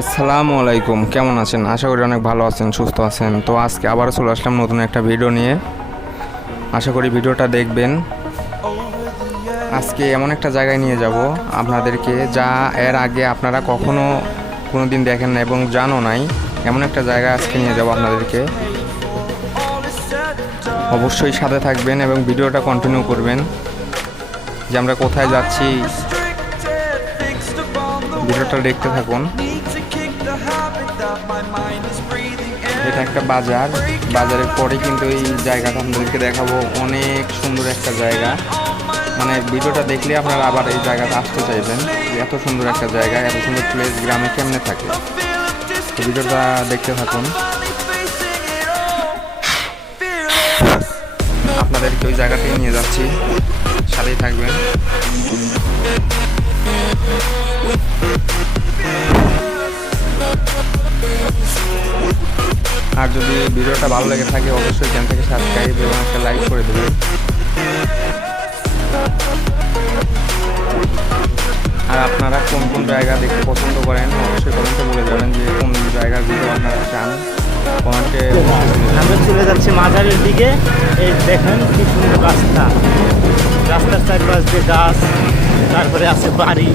আসসালামু আলাইকুম, কেমন আছেন? আশা করি অনেক ভালো আছেন, সুস্থ আছেন। তো আজকে আবার চলে আসলাম নতুন একটা ভিডিও নিয়ে। আশা করি ভিডিওটা দেখবেন। আজকে এমন একটা জায়গায় নিয়ে যাব আপনাদেরকে, যা এর আগে আপনারা কখনো কোনো দিন দেখেন না এবং জানো নাই। এমন একটা জায়গা আজকে নিয়ে যাব আপনাদেরকে। অবশ্যই সাথে থাকবেন এবং ভিডিওটা কন্টিনিউ করবেন, যে আমরা কোথায় যাচ্ছি। ভিডিওটা দেখতে থাকুন। এটা একটা বাজার। বাজারের পরে কিন্তু এই জায়গাটা আপনাদেরকে দেখাবো। অনেক সুন্দর একটা জায়গা। মানে ভিডিওটা দেখলে আপনারা আবার এই জায়গাটা আসতে চাইবেন। এত সুন্দর একটা জায়গা এত সুন্দর প্লেস গ্রামে কেমনে থাকে? ভিডিওটা দেখতে থাকুন। আপনাদেরকে ওই জায়গাতেই নিয়ে যাচ্ছি। সাথেই থাকবেন। আর যদি ভিডিওটা ভালো লেগে থাকে, অবশ্যই চ্যানেল থেকে সাবস্ক্রাইব এবং একটা লাইক করে দেবেন আর আপনারা কোন কোন জায়গা দেখতে পছন্দ করেন, অবশ্যই কমেন্টে বলে যাবেন যে কোন জায়গার ভিডিও আপনারা চান। কমেন্টে আমরা চলে যাচ্ছি মাজারের দিকে। এই দেখেন কি সুন্দর রাস্তা। রাস্তার চারপাশ দিয়ে গাছ, তারপরে আছে বাড়ি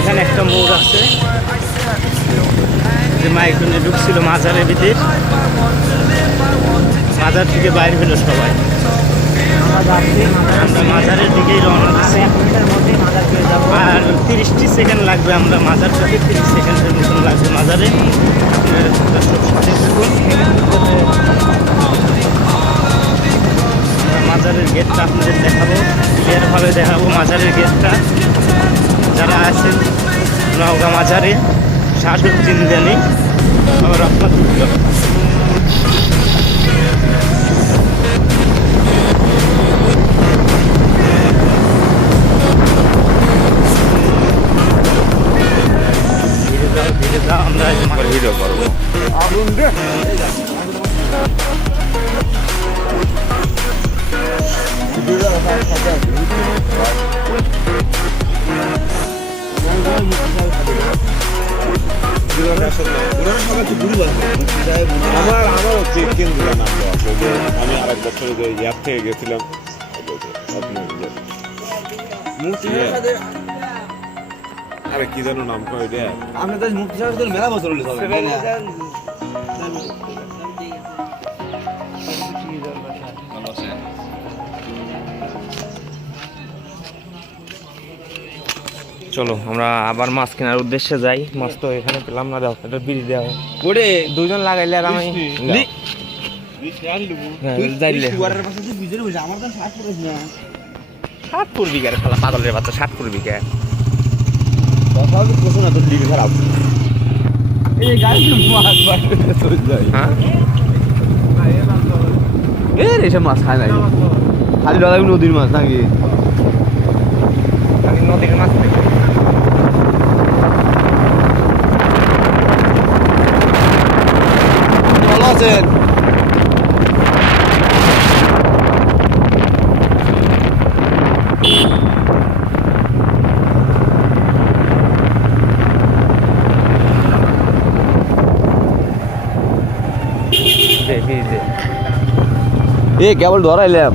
এখানে একটা মোড় আছে যে মাইকুনে ঢুকছিল মাজারের ভিতরে। মাজার থেকে বাইরে হলো সবাই। আমরা মাজারের দিকেই রওনা দিচ্ছি আর তিরিশটি সেকেন্ড লাগবে আমরা মাজার থেকে, তিরিশ সেকেন্ডের মতন লাগবে মাজারে। মাজারের গেটটা আপনাদের দেখাবো। ক্লিয়ারভাবে দেখাবো মাজারের গেটটা। যারা আছেন নওগাঁ মাজারে শাহাদুদ্দিন জানি Ama rahat Alındı. Gracias. আমরা আমার আমারও দিনের নাম দেওয়া আছে যে আমি আরেক বছর যে ইয়ার থেকে গেছিলাম আরে কি যেন নাম কয় এটা তো মুক্তি সাহেব মেলা বছর হলো চলো আমরা আবার মাছ কেনার উদ্দেশ্যে যাই। মাছ তো এখানে পেলাম না দাও এটা বিড়ি দেওয়া ওরে দুজন লাগাইলে আর আমি লি। হ্যাঁ, ষাট পড়বি কে খালা পাগলের বাচ্চা ষাট পড়বি কে কথা হবে প্রশ্ন না তোর দিকে খারাপ। এই গাড়ি মাছ হ্যাঁ? এর এসব মাছ খায় নাই। খালি দাদা নদীর মাছ নাকি? আমি নদীর মাছ দেখি। ভালো আছেন? এ কেবল ধরাইলাম।